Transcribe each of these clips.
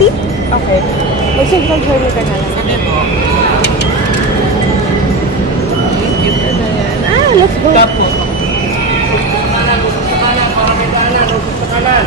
MRT? Okay. Mag-central journey ka na lang. Sabi po. Let's go. Tapos. Usap sa kanan, para may daanan. Usap sa kanan.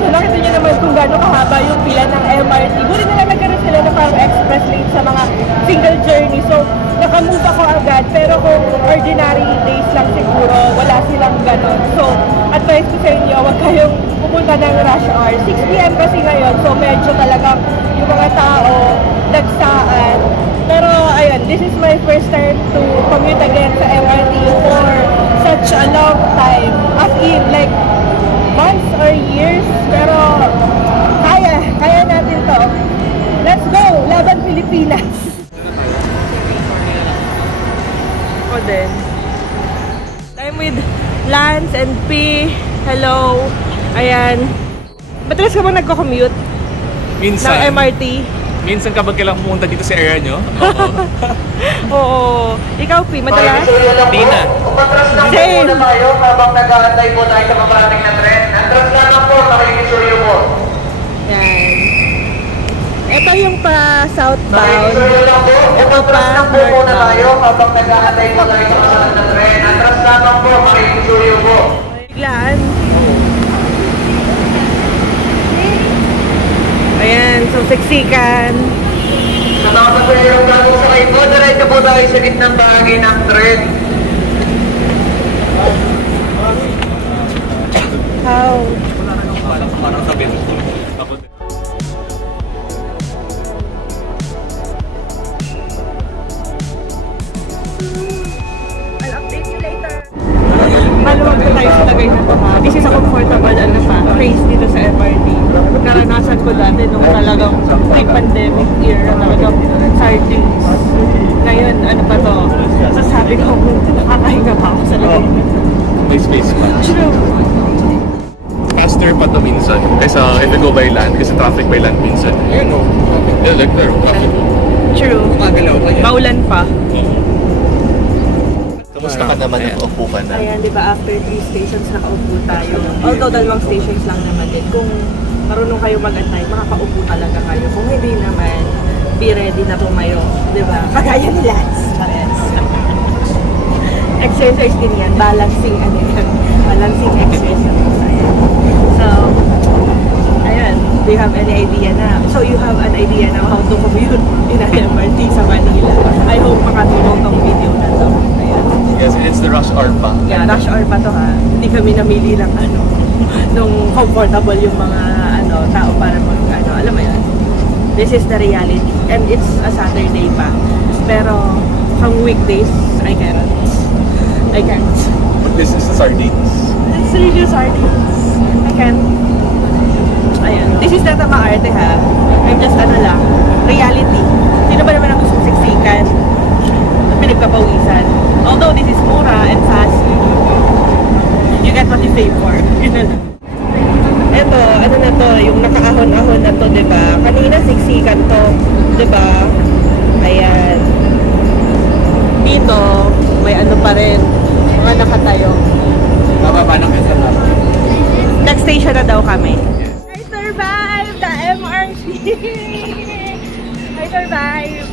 So nakita niyo naman kung gaano kahaba yung pila ng MRT. Buti na lang nagkaroon sila na parang express lane sa mga single journey. So nakamove ako agad. Pero kung ordinary days lang siguro, wala silang ganon. So advice ko sa inyo, huwag kayong pupunta ng rush hour. 6 PM kasi ngayon. So medyo talagang yung mga tao nagsaan. Pero ayun, this is my first time to commute again sa MRT for such a long time. As in, like, months or years. Pero kaya natin to. Let's go! Laban Pilipinas! Ako din. I'm with Lance and P. Hello. Ayan. Madalas ka bang nagko-commute? Minsan. Ng MRT? Minsan kapag kailangan pumunta dito sa area nyo? Oo. Ikaw, P, madalas? Di na. Patras lang po muna tayo habang nag-aantay po tayo sa maparating na tren. Atras lamang po, makikisuyo po. Yan. Ito yung pa southbound. Makikisuyo lang po. Ito pa Patras lang po muna tayo habang nag-aantay po tayo sa maparating na tren. Atras lamang po, makikisuyo po. Biglaan. Ayan, so siksikan. Sa mga pasaherong gagawin sa kayo po, diretso po tayo sa gitnang bahagi ng tren. How? Parang sabi mo. I'll update you later. Maluwag na tayo sa lagay na ito ha. This is a comfortable place dito sa MRT. Naranasan ko dati nung talagang pre-pandemic era talagang sardines. Ngayon, ano pa to? Sasabi ko, nakakahinga pa ako sa lagay na ito. May space pa. True. Faster pa to minsan. Kaysa if you go by land, kasi traffic by land minsan. Ayun o. Yeah, like there, traffic. True. Maulan pa. Kamusta ka naman nakaupo ka na? Ayan, di ba, after 3 stations nakaupo tayo. Although, 2 stations lang naman din. Kung marunong kayo mag-antay, makakaupo talaga kayo. Kung hindi naman, be ready na tumayo. Di ba? Kagaya ni Lance. Exercise din yan. Balancing, ano yan. Balancing exercise. So, ayan. Do you have any idea na? So, you have an idea now how to commute in an MRT sa Manila. I hope makatulong tong video na to. Ayan. Yes, it's the rush hour pa. Yeah, rush hour pa to ha. Hindi kami namili lang nung comfortable yung mga tao para alam mo yun. This is the reality. And it's a Saturday pa. Pero, pang weekdays, I can't. But this is the sardines. It's really sardines. I can't. Ayan. This is not a maarte ha. I'm just lang. Reality. Sino ba naman ang gusto siksikan? Pinagpapawisan. Although this is mura and fast, you get what you pay for. Ito, ano na to, yung nakaahon-ahon na to, diba? Kanina siksikan to, diba? Ayan. Dito, may ano pa rin, mga nakatayo. Bababa ng Quezon lang. Next station na daw kami. I survived the MRT! I survived!